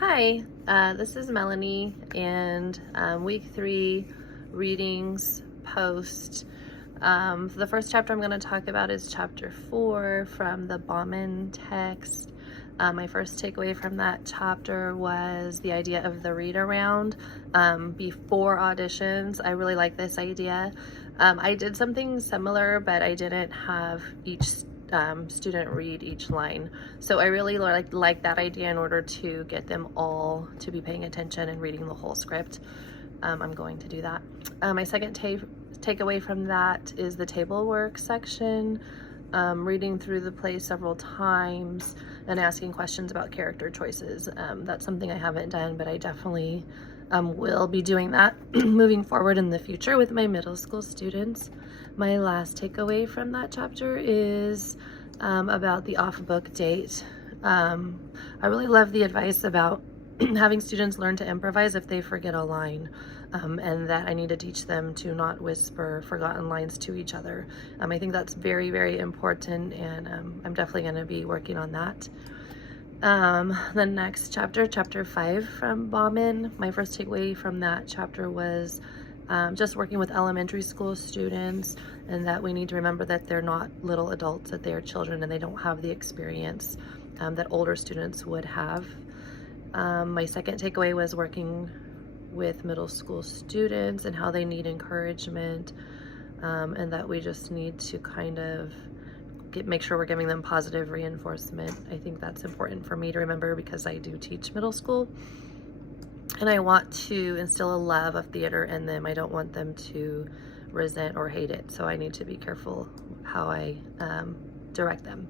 Hi, this is Melanie, and week 3 readings post. The first chapter I'm going to talk about is chapter 4 from the Bauman text. My first takeaway from that chapter was the idea of the read around before auditions. I really like this idea. I did something similar, but I didn't have each student read each line. So I really like that idea in order to get them all to be paying attention and reading the whole script. I'm going to do that. My second takeaway from that is the table work section. Reading through the play several times and asking questions about character choices. That's something I haven't done, but I definitely will be doing that moving forward in the future with my middle school students. My last takeaway from that chapter is about the off-book date. I really love the advice about having students learn to improvise if they forget a line, and that I need to teach them to not whisper forgotten lines to each other. I think that's very, very important, and I'm definitely going to be working on that. The next chapter, chapter 5 from Bauman, my first takeaway from that chapter was just working with elementary school students, and that we need to remember that they're not little adults, that they are children, and they don't have the experience that older students would have. My second takeaway was working with middle school students and how they need encouragement, and that we just need to kind of make sure we're giving them positive reinforcement. I think that's important for me to remember because I do teach middle school, and I want to instill a love of theater in them. I don't want them to resent or hate it, so I need to be careful how I direct them.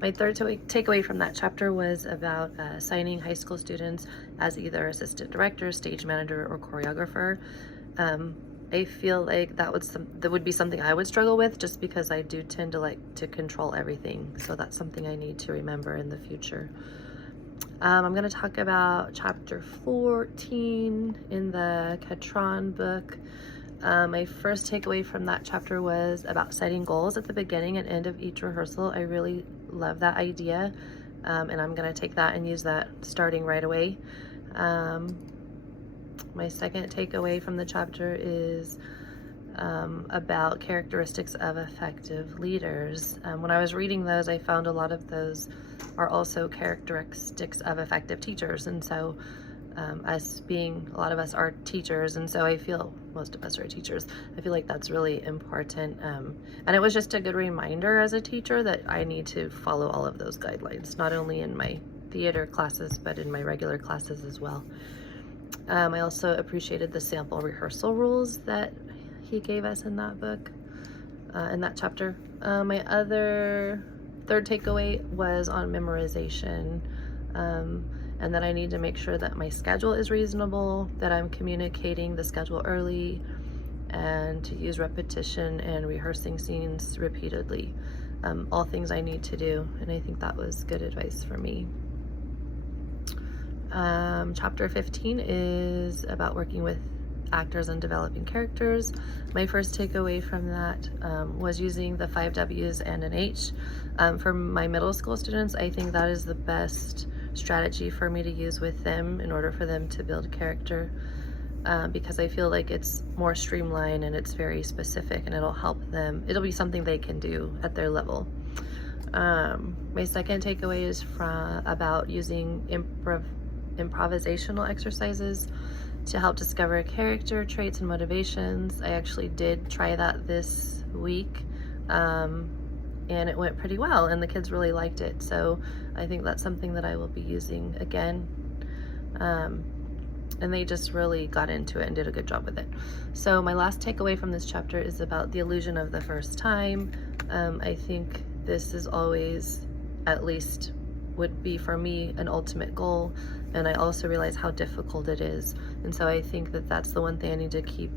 My third takeaway from that chapter was about assigning high school students as either assistant director, stage manager, or choreographer. I feel like that would be something I would struggle with, just because I do tend to like to control everything. So that's something I need to remember in the future. I'm going to talk about chapter 14 in the Catron book. My first takeaway from that chapter was about setting goals at the beginning and end of each rehearsal. I really love that idea, and I'm going to take that and use that starting right away. My second takeaway from the chapter is about characteristics of effective leaders. When I was reading those, I found a lot of those are also characteristics of effective teachers, and so a lot of us are teachers, and so I feel most of us are teachers. I feel like that's really important, and it was just a good reminder as a teacher that I need to follow all of those guidelines, not only in my theater classes but in my regular classes as well. I also appreciated the sample rehearsal rules that he gave us in that book, in that chapter. My other third takeaway was on memorization, and that I need to make sure that my schedule is reasonable, that I'm communicating the schedule early, and to use repetition and rehearsing scenes repeatedly. All things I need to do, and I think that was good advice for me. Chapter 15 is about working with actors and developing characters. My first takeaway from that was using the 5 W's and an H. For my middle school students, I think that is the best strategy for me to use with them in order for them to build character, because I feel like it's more streamlined and it's very specific, and it'll help them. It'll be something they can do at their level. My second takeaway is about using improvisational exercises to help discover character traits and motivations. I actually did try that this week, and it went pretty well, and the kids really liked it. So I think that's something that I will be using again. And they just really got into it and did a good job with it. So my last takeaway from this chapter is about the illusion of the first time. I think this is always, at least would be for me, an ultimate goal, and I also realize how difficult it is, and so I think that that's the one thing I need to keep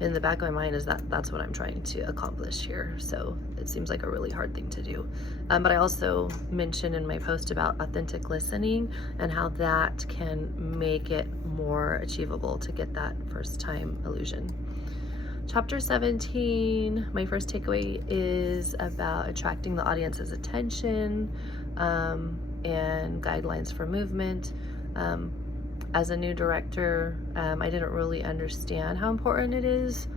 in the back of my mind, is that that's what I'm trying to accomplish here. So it seems like a really hard thing to do, but I also mentioned in my post about authentic listening and how that can make it more achievable to get that first time illusion. Chapter 17, my first takeaway is about attracting the audience's attention, and guidelines for movement. As a new director, I didn't really understand how important it is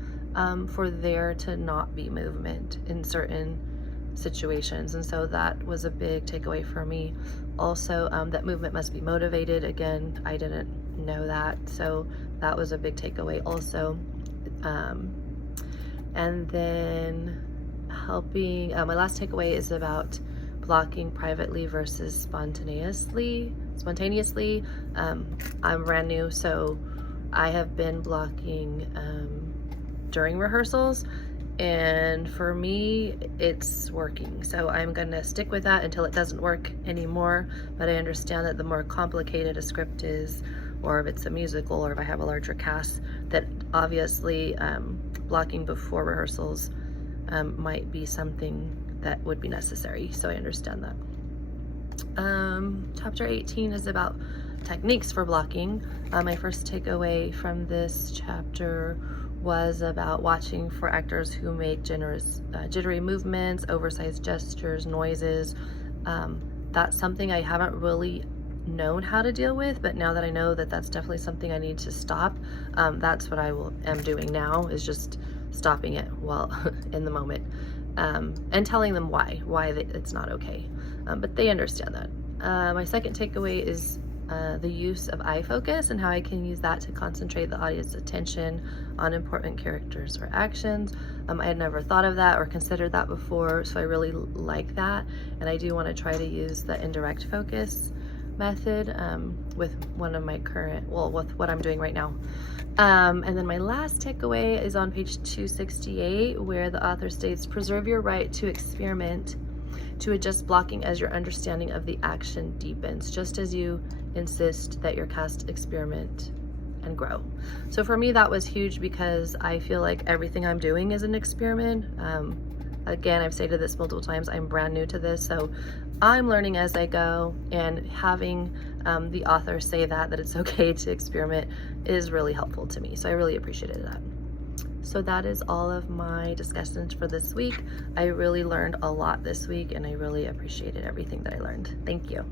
for there to not be movement in certain situations, and so that was a big takeaway for me. Also, that movement must be motivated. Again, I didn't know that, so that was a big takeaway also. And then my last takeaway is about blocking privately versus spontaneously. I'm brand new, so I have been blocking during rehearsals, and for me it's working, so I'm gonna stick with that until it doesn't work anymore. But I understand that the more complicated a script is, or if it's a musical, or if I have a larger cast, that obviously blocking before rehearsals might be something that would be necessary, so I understand that. Chapter 18 is about techniques for blocking. My first takeaway from this chapter was about watching for actors who make jittery movements, oversized gestures, noises. That's something I haven't really known how to deal with, but now that I know that that's definitely something I need to stop, that's what I am doing now, is just stopping it while in the moment, and telling them why it's not okay. But they understand that. My second takeaway is the use of eye focus and how I can use that to concentrate the audience's attention on important characters or actions. I had never thought of that or considered that before, so I really like that, and I do want to try to use the indirect focus method with one of my with what I'm doing right now. And then my last takeaway is on page 268, where the author states, preserve your right to experiment, to adjust blocking as your understanding of the action deepens, just as you insist that your cast experiment and grow. So for me, that was huge, because I feel like everything I'm doing is an experiment. Again, I've stated this multiple times, I'm brand new to this, so I'm learning as I go, and having the author say that it's okay to experiment is really helpful to me. So I really appreciated that. So that is all of my discussions for this week. I really learned a lot this week, and I really appreciated everything that I learned. Thank you.